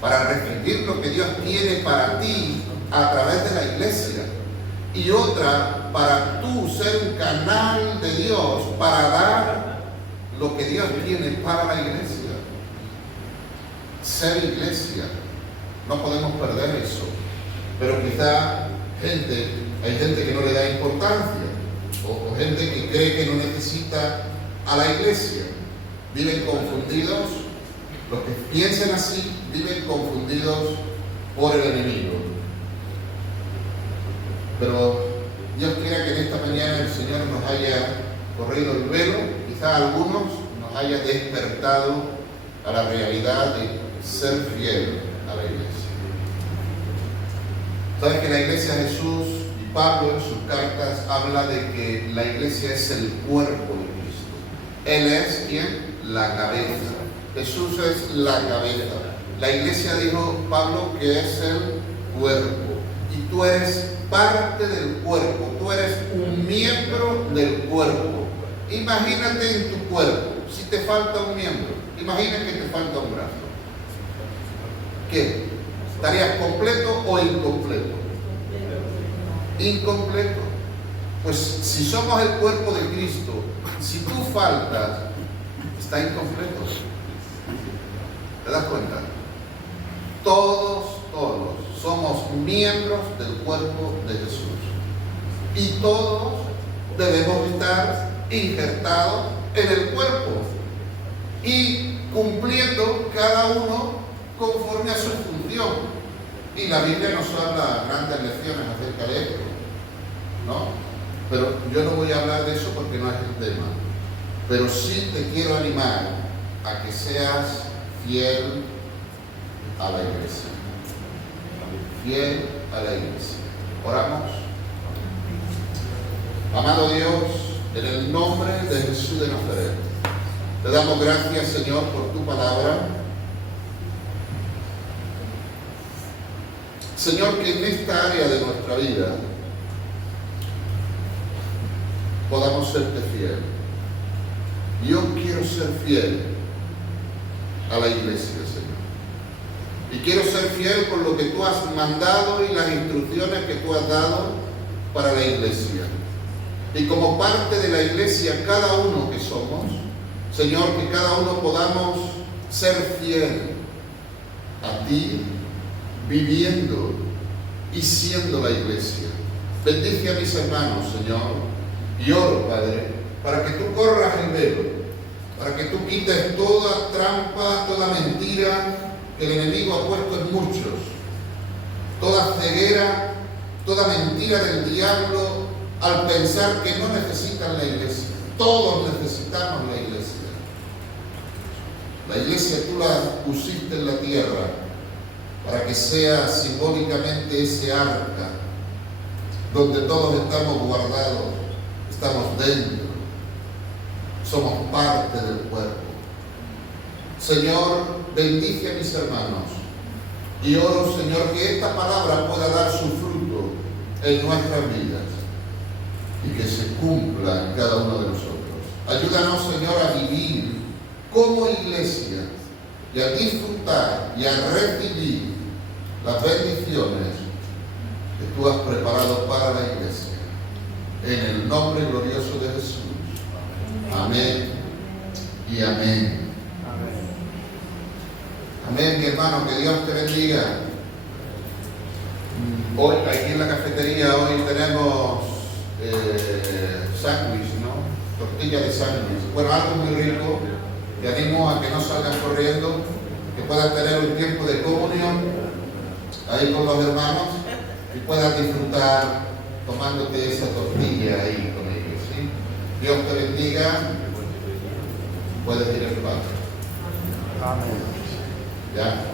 para recibir lo que Dios tiene para ti a través de la iglesia, y otra para tú ser un canal de Dios para dar lo que Dios tiene para la iglesia. Ser iglesia, no podemos perder eso. Pero quizá hay gente que no le da importancia, o gente que cree que no necesita a la iglesia. Viven confundidos, los que piensan así viven confundidos por el enemigo. Pero Dios quiera que en esta mañana el Señor nos haya corrido el velo, quizá algunos nos haya despertado a la realidad de ser fiel a la iglesia. Sabes que la iglesia de Jesús, y Pablo en sus cartas habla de que la iglesia es el cuerpo de Cristo. Él es ¿quién? La cabeza. Jesús es la cabeza. La iglesia, dijo Pablo, que es el cuerpo. Y tú eres parte del cuerpo. Tú eres un miembro del cuerpo. Imagínate en tu cuerpo, si te falta un miembro. Imagina que te falta un brazo. ¿Qué? ¿Estarías completo o incompleto? Incompleto. Pues si somos el cuerpo de Cristo, si tú faltas, está incompleto. ¿Te das cuenta? Todos somos miembros del cuerpo de Jesús. Y todos debemos estar injertados en el cuerpo y cumpliendo cada uno conforme a su función. Y la Biblia nos habla grandes lecciones acerca de esto, ¿no? Pero yo no voy a hablar de eso porque no es el tema. Pero sí te quiero animar a que seas fiel a la iglesia. Fiel a la iglesia. Oramos. Amado Dios, en el nombre de Jesús de Nazaret, te damos gracias, Señor, por tu palabra. Señor, que en esta área de nuestra vida podamos serte fiel. Yo quiero ser fiel a la iglesia, Señor. Y quiero ser fiel con lo que tú has mandado y las instrucciones que tú has dado para la iglesia. Y como parte de la iglesia, cada uno que somos, Señor, que cada uno podamos ser fiel a ti, viviendo y siendo la iglesia. Bendice a mis hermanos, Señor, y oro, Padre, para que tú corras el velo, para que tú quites toda trampa, toda mentira que el enemigo ha puesto en muchos, toda ceguera, toda mentira del diablo al pensar que no necesitan la iglesia. Todos necesitamos la iglesia. La iglesia tú la pusiste en la tierra para que sea simbólicamente ese arca donde todos estamos guardados, estamos dentro, somos parte del cuerpo. Señor, bendice a mis hermanos y oro, Señor, que esta palabra pueda dar su fruto en nuestras vidas y que se cumpla en cada uno de nosotros. Ayúdanos, Señor, a vivir como iglesia y a disfrutar y a recibir las bendiciones que tú has preparado para la iglesia. En el nombre glorioso de Jesús. Amén y amén. Amén, mi hermano, que Dios te bendiga. Hoy, aquí en la cafetería, hoy tenemos sándwich, ¿no? Tortilla de sándwich. Bueno, algo muy rico. Te animo a que no salgas corriendo, que puedas tener un tiempo de comunión ahí con los hermanos y puedas disfrutar tomándote esa tortilla ahí con ellos, ¿sí? Dios te bendiga. Puedes ir al Padre. Amén. Ya.